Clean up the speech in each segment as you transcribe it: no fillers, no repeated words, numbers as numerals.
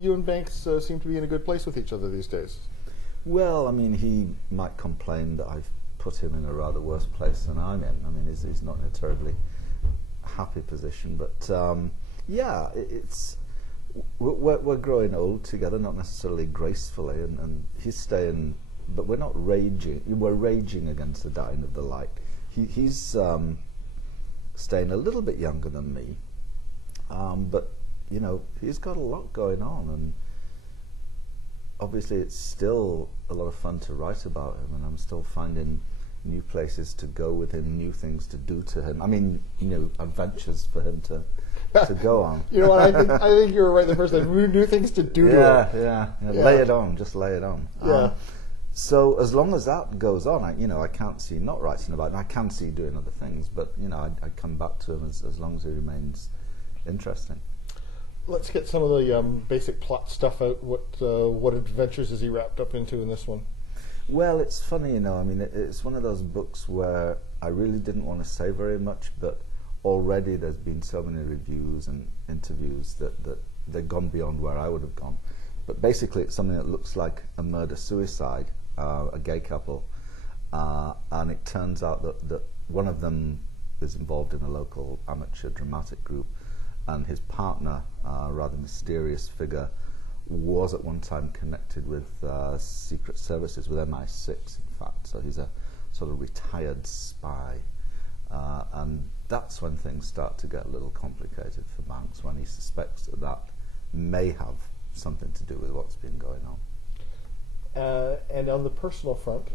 You and Banks seem to be in a good place with each other these days. Well, I mean, he might complain that I've put him in a rather worse place than I'm in. I mean, he's not in a terribly happy position, but yeah, we're growing old together, not necessarily gracefully, and he's staying, but we're not raging. We're raging against the dying of the light. He's staying a little bit younger than me, but you know, he's got a lot going on, and obviously it's still a lot of fun to write about him, and I'm still finding new places to go with him, new things to do to him. I mean, you know, adventures for him to go on. You know what? I think you were right the first time. New things to do to him. Yeah. Lay it on, just lay it on. Yeah. So as long as that goes on, I can't see not writing about him. I can see doing other things, but you know, I come back to him as long as he remains interesting. Let's get some of the basic plot stuff out. What adventures is he wrapped up into in this one? Well, it's funny, you know. I mean, it's one of those books where I really didn't want to say very much, but already there's been so many reviews and interviews that they've gone beyond where I would have gone. But basically, it's something that looks like a murder-suicide, a gay couple, and it turns out that one of them is involved in a local amateur dramatic group, and his partner, a rather mysterious figure, was at one time connected with secret services, with MI6 in fact, so he's a sort of retired spy, and that's when things start to get a little complicated for Banks, when he suspects that may have something to do with what's been going on. And on the personal front,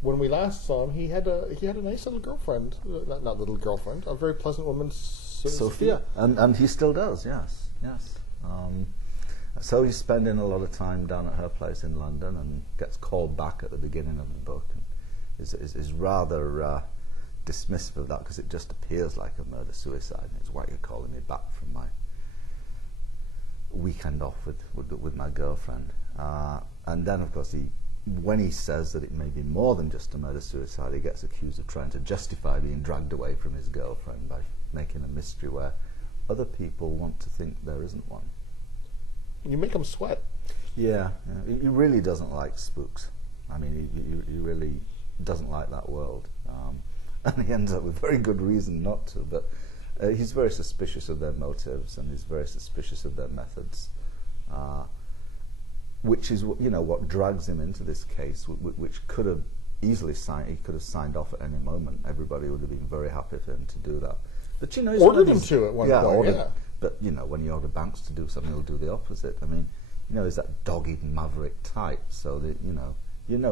when we last saw him, he had a nice little girlfriend, not little girlfriend, a very pleasant woman, Sophia. And he still does, yes. So he's spending a lot of time down at her place in London, and gets called back at the beginning of the book, and is rather dismissive of that, because it just appears like a murder-suicide. It's why you're calling me back from my weekend off with my girlfriend. And then, of course, when he says that it may be more than just a murder-suicide, he gets accused of trying to justify being dragged away from his girlfriend by making a mystery where other people want to think there isn't one. You make him sweat. Yeah. He really doesn't like spooks. I mean, he really doesn't like that world. And he ends up with very good reason not to, but he's very suspicious of their motives, and he's very suspicious of their methods, which is what drags him into this case, which could have easily he could have signed off at any moment. Everybody would have been very happy for him to do that. But you know, he's ordered him to at one point. Yeah. But you know, when you order Banks to do something, he'll do the opposite. I mean, he's that dogged maverick type. So that you know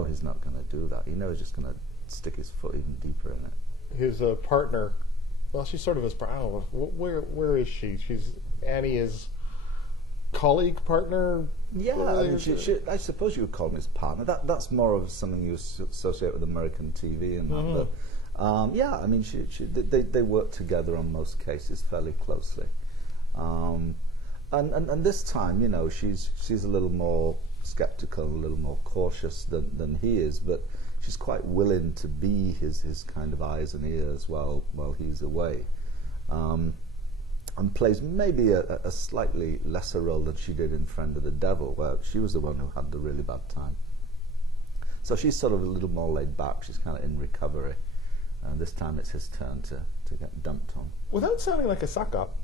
he's not going to do that. You know he's just going to stick his foot even deeper in it. His partner, well, she's sort of his. I don't know, where is she? She's Annie's colleague, partner. Yeah, I mean, I suppose you would call him his partner. That's more of something you associate with American TV and that. But yeah, I mean, they work together on most cases fairly closely. And this time, she's a little more skeptical, a little more cautious than he is, but she's quite willing to be his kind of eyes and ears while he's away, and plays maybe a slightly lesser role than she did in Friend of the Devil, where she was the one who had the really bad time. So she's sort of a little more laid back. She's kind of in recovery, and this time it's his turn to get dumped on. Without sounding like a suck-up,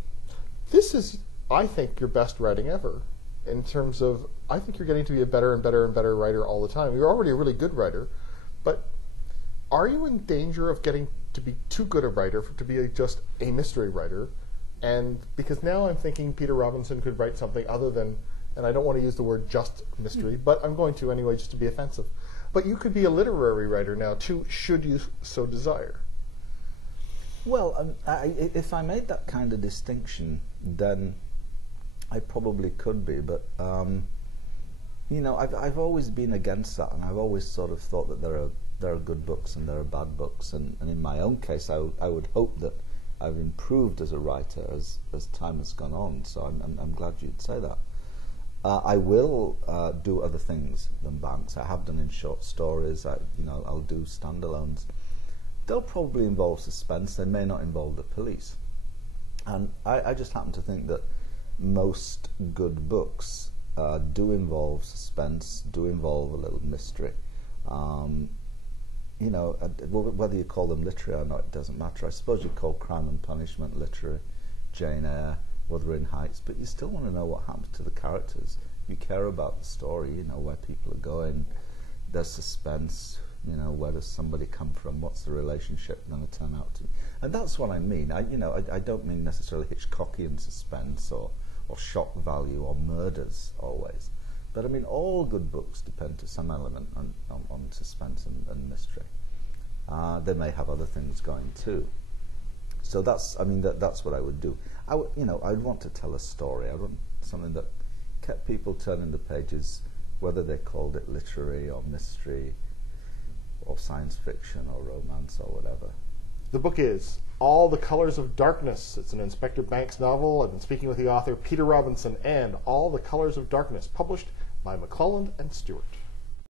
this is, I think, your best writing ever. In terms of, I think you're getting to be a better and better and better writer all the time. You're already a really good writer, but are you in danger of getting to be too good a writer to be just a mystery writer? And because now I'm thinking Peter Robinson could write something other than, and I don't want to use the word just mystery, but I'm going to anyway just to be offensive. But you could be a literary writer now too, should you so desire. Well, if I made that kind of distinction, then I probably could be, but I've always been against that, and I've always sort of thought that there are good books and there are bad books, and in my own case, I would hope that I've improved as a writer as time has gone on. So I'm glad you'd say that. I will do other things than Banks. I have done in short stories. I'll do standalones. They'll probably involve suspense. They may not involve the police. And I just happen to think that most good books do involve suspense, do involve a little mystery. You know, whether you call them literary or not, it doesn't matter. I suppose you call Crime and Punishment literary, Jane Eyre, Wuthering Heights, but you still want to know what happens to the characters. You care about the story, you know, where people are going, there's suspense, you know, where does somebody come from, what's the relationship going to turn out to be. And that's what I mean. I don't mean necessarily Hitchcockian suspense or shock value or murders always. But I mean, all good books depend to some element on suspense and mystery. They may have other things going too. So that's what I would do. I'd want to tell a story. I want something that kept people turning the pages, whether they called it literary or mystery or science fiction or romance or whatever. The book is All the Colors of Darkness. It's an Inspector Banks novel. I've been speaking with the author, Peter Robinson, and All the Colors of Darkness, published by McClelland and Stewart.